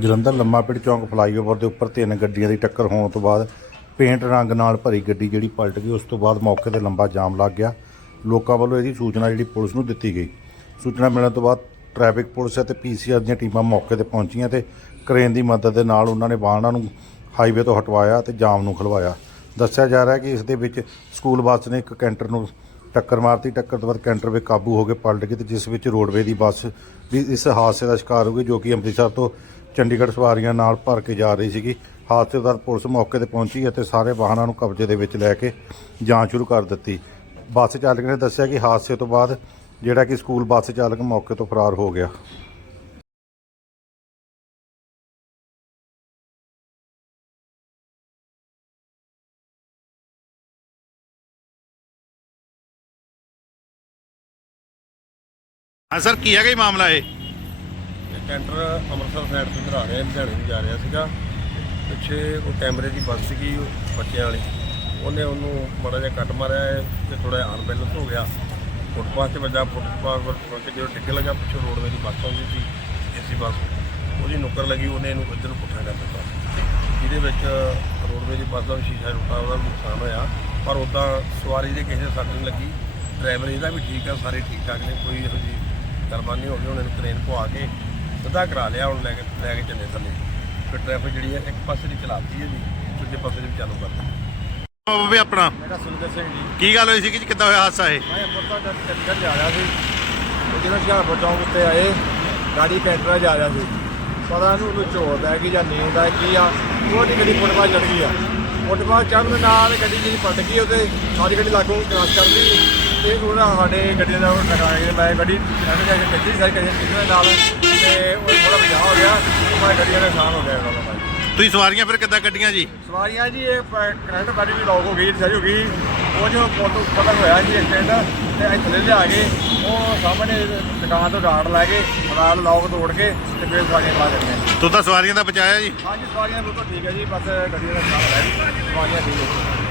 ਜਲੰਧਰ ਲੰਮਾਪਿੰਡ ਚੌਂਕ flyover ਦੇ ਉੱਪਰ ਤਿੰਨ ਗੱਡੀਆਂ ਦੀ ਟੱਕਰ ਹੋਣ ਤੋਂ ਬਾਅਦ ਪੇਂਟ ਰੰਗ ਨਾਲ ਭਰੀ ਗੱਡੀ ਜਿਹੜੀ ਪਲਟ ਗਈ, ਉਸ ਤੋਂ ਬਾਅਦ ਮੌਕੇ ਤੇ ਲੰਬਾ ਜਾਮ ਲੱਗ ਗਿਆ। ਲੋਕਾਂ ਵੱਲੋਂ ਇਹਦੀ ਸੂਚਨਾ ਜਿਹੜੀ ਪੁਲਿਸ ਨੂੰ ਦਿੱਤੀ ਗਈ। ਸੂਚਨਾ ਮਿਲਣ ਤੋਂ ਬਾਅਦ ਟ੍ਰੈਫਿਕ ਪੁਲਿਸ ਅਤੇ ਪੀਸੀਆਰ ਦੀਆਂ ਟੀਮਾਂ ਮੌਕੇ ਤੇ ਪਹੁੰਚੀਆਂ ਤੇ ਕ੍ਰੇਨ ਦੀ ਮਦਦ ਦੇ ਨਾਲ ਉਹਨਾਂ ਨੇ ਵਾਹਨਾਂ ਨੂੰ ਹਾਈਵੇ ਤੋਂ ਹਟਵਾਇਆ ਤੇ ਜਾਮ ਨੂੰ ਖਲਵਾਇਆ। ਦੱਸਿਆ ਜਾ ਰਿਹਾ ਹੈ ਕਿ ਇਸ ਦੇ ਵਿੱਚ ਸਕੂਲ ਬੱਸ ਨੇ ਇੱਕ ਕੈਂਟਰ ਨੂੰ ਟੱਕਰ ਮਾਰਤੀ। ਟੱਕਰ ਤੋਂ ਬਾਅਦ ਕੈਂਟਰ ਵੀ ਕਾਬੂ ਹੋ ਕੇ ਪਲਟ ਗਈ ਤੇ ਜਿਸ ਵਿੱਚ ਰੋਡਵੇ ਦੀ ਬੱਸ ਵੀ ਇਸ ਹਾਦਸੇ ਦਾ ਸ਼ਿਕਾਰ ਹੋ ਗਈ, ਜੋ ਕਿ ਅੰਮ੍ਰਿਤਸਰ ਤੋਂ ਚੰਡੀਗੜ੍ਹ ਸਵਾਰੀਆਂ ਨਾਲ ਭਰ ਕੇ ਜਾ ਰਹੀ ਸੀਗੀ। ਹਾਦਸੇ ਤੋਂ ਬਾਅਦ ਪੁਲਿਸ ਮੌਕੇ ਤੇ ਪਹੁੰਚੀ ਅਤੇ ਸਾਰੇ ਵਾਹਨਾਂ ਨੂੰ ਕਬਜ਼ੇ ਦੇ ਵਿੱਚ ਲੈ ਕੇ ਜਾਂਚ ਸ਼ੁਰੂ ਕਰ ਦਿੱਤੀ। ਬੱਸ ਚਾਲਕ ਨੇ ਦੱਸਿਆ ਕਿ ਹਾਦਸੇ ਤੋਂ ਬਾਅਦ ਜਿਹੜਾ ਕਿ ਸਕੂਲ ਬੱਸ ਚਾਲਕ ਮੌਕੇ ਤੋਂ ਫਰਾਰ ਹੋ ਗਿਆ। ਹਾਂ, ਸਰ, ਕੀ ਹੈਗਾ ਇਹ ਮਾਮਲਾ ਇਹ? ਕੈਂਟਰ ਅੰਮ੍ਰਿਤਸਰ ਸਾਈਡ ਤੋਂ ਇੱਧਰ ਆ ਰਿਹਾ, ਲੁਧਿਆਣੇ ਨੂੰ ਜਾ ਰਿਹਾ ਸੀਗਾ। ਪਿੱਛੇ ਉਹ ਕੈਮਰੇ ਦੀ ਬੱਸ ਸੀਗੀ ਉਹ ਬੱਚਿਆਂ ਵਾਲੀ। ਉਹਨੇ ਉਹਨੂੰ ਮਾੜਾ ਜਿਹਾ ਕੱਟ ਮਾਰਿਆ ਹੈ ਤੇ ਥੋੜਾ ਜਿਹਾ ਅਨਬੈਲੈਂਸ ਹੋ ਗਿਆ। ਫੁੱਟਪਾਥ ਤੇ ਵੱਜਾ, ਫੁੱਟਪਾਥ ਪਰ ਮੁੜ ਕੇ ਜਦੋਂ ਡਿੱਗ ਲੱਗਾ, ਪਿੱਛੇ ਰੋਡਵੇ ਦੀ ਬੱਸ ਆਉਂਦੀ ਸੀ, ਏਸੀ ਬੱਸ। ਉਹਦੀ ਨੁੱਕਰ ਲੱਗੀ, ਉਹਨੇ ਇਹਨੂੰ ਇੱਧਰ ਪੁੱਠਾ ਕਰ ਦਿੱਤਾ। ਜਿਹਦੇ ਵਿੱਚ ਰੋਡਵੇ ਦੀ ਬੱਸ ਦਾ ਵੀ ਸ਼ੀਸ਼ਾ ਟੁੱਟਾ, ਉਹਦਾ ਨੁਕਸਾਨ ਹੋਇਆ। ਪਰ ਉਦਾਂ ਸਵਾਰੀ ਦੇ ਕਿਸੇ ਸੱਟ ਨਹੀਂ ਲੱਗੀ। ਡਰਾਈਵਰ ਇਹਦਾ ਵੀ ਠੀਕ ਆ, ਸਾਰੇ ਠੀਕ ਠਾਕ ਨੇ, ਕੋਈ ਇਹੋ ਜਿਹੀ ਗੱਲਬਾਤ ਨਹੀਂ ਹੋ ਗਈ। ਹੁਣ ਇਹਨੂੰ ਟ੍ਰੇਨ ਪਵਾ ਕੇ ਸਿੱਧਾ ਕਰਾ ਲਿਆ ਹੁਣ ਲੈ ਕੇ ਲੈ ਕੇ ਚੱਲੇ ਥੱਲੇ। ਫਿਰ ਟ੍ਰੈਫਿਕ ਜਿਹੜੀ ਹੈ ਇੱਕ ਪਾਸੇ ਦੀ ਚਲਾਤੀ ਹੈ ਜੀ ਦੂਜੇ ਪਾਸੇ ਦੀ ਵੀ ਚਾਲੂ ਕਰਤੀ। ਵੀ ਆਪਣਾ। ਮੇਰਾ ਸੁਰਿੰਦਰ ਸਿੰਘ ਜੀ। ਕੀ ਗੱਲ ਹੋਈ ਸੀ ਕਿ ਕਿੱਦਾਂ ਹੋਇਆ ਹਾਦਸਾ ਇਹ? ਮੈਂ ਪੁੱਤਾਂ ਦਾ ਚੱਕਰ ਜਾ ਰਿਹਾ ਸੀ। ਤੇ ਜਦੋਂ ਹੁਸ਼ਿਆਰਪੁਰ ਚੌਂਕ ਉੱਤੇ ਆਏ ਗਾੜੀ ਕੈਂਟਰ ਜਾ ਰਿਹਾ ਸੀ। ਪਤਾ ਨਹੀਂ ਉਹਨੂੰ ਝੋਲ ਹੈ ਕਿ ਜਾਂ ਨੀਂਦ ਹੈ ਕੀ ਆ ਉਹ ਦੀ ਗੱਡੀ ਫੁੱਟਬਾਲ ਚੜ ਗਈ ਆ। ਫੁੱਟਬਾਲ ਚੜ੍ਹਨ ਦੇ ਨਾਲ ਗੱਡੀ ਜਿਹੜੀ ਪਲਟ ਗਈ ਉਹਦੇ ਸਾਰੀ ਗੱਡੀ ਲਾਗੋਂ ਕ੍ਰਾਸ ਕਰ ਲਈ। ਤੇ ਉਹਦਾ ਸਾਡੇ ਗੱਡੀ ਦਾ ਕੇ ਮੈਂ ਗੱਡੀ ਛੱਡ ਕੇ ਕੱਚੀ ਸਾਰੀ ਗੱਡੀ ਕਿਹਦੇ ਨਾਲ ਤੇ ਉਹ ਥੋੜਾ ਬਚਾਅ ਹੋ ਗਿਆ ਉਹ ਗੱਡੀ ਦਾ ਨੁਕਸਾਨ ਹੋ ਗਿਆ ਉਹਦਾ ਭਾਈ ਤੁਸੀਂ ਸਵਾਰੀਆਂ ਫਿਰ ਕਿੱਦਾਂ ਕੱਢੀਆਂ ਜੀ? ਸਵਾਰੀਆਂ ਜੀ ਇਹ ਕਰੰਟ ਗੱਡੀ ਵੀ ਲੌਕ ਹੋ ਗਈ ਸਹੀ ਹੋ ਗਈ। ਉਹ ਜੋ ਫੋਟੋ ਪਤਾ ਹੋਇਆ ਜੀ ਐਕਸੀਡੈਂਟ ਤੇ ਅਸੀਂ ਥੱਲੇ ਲਿਆ ਕੇ ਉਹ ਸਾਹਮਣੇ ਦੁਕਾਨ ਤੋਂ ਰਾੜ ਲੈ ਕੇ ਰਾੜ ਲੌਕ ਤੋੜ ਕੇ ਤੇ ਫਿਰ ਸਵਾਰੀਆਂ ਲਾ ਦਿੰਦੇ ਤੂੰ ਤਾਂ ਸਵਾਰੀਆਂ ਦਾ ਬਚਾਇਆ ਜੀ। ਹਾਂਜੀ ਸਵਾਰੀਆਂ ਬਿਲਕੁਲ ਠੀਕ ਹੈ ਜੀ ਬਸ ਗੱਡੀ ਦਾ ਨੁਕਸਾਨ ਹੋਇਆ ਜੀ ਸਵਾਰੀਆਂ ਠੀਕ ਹੈ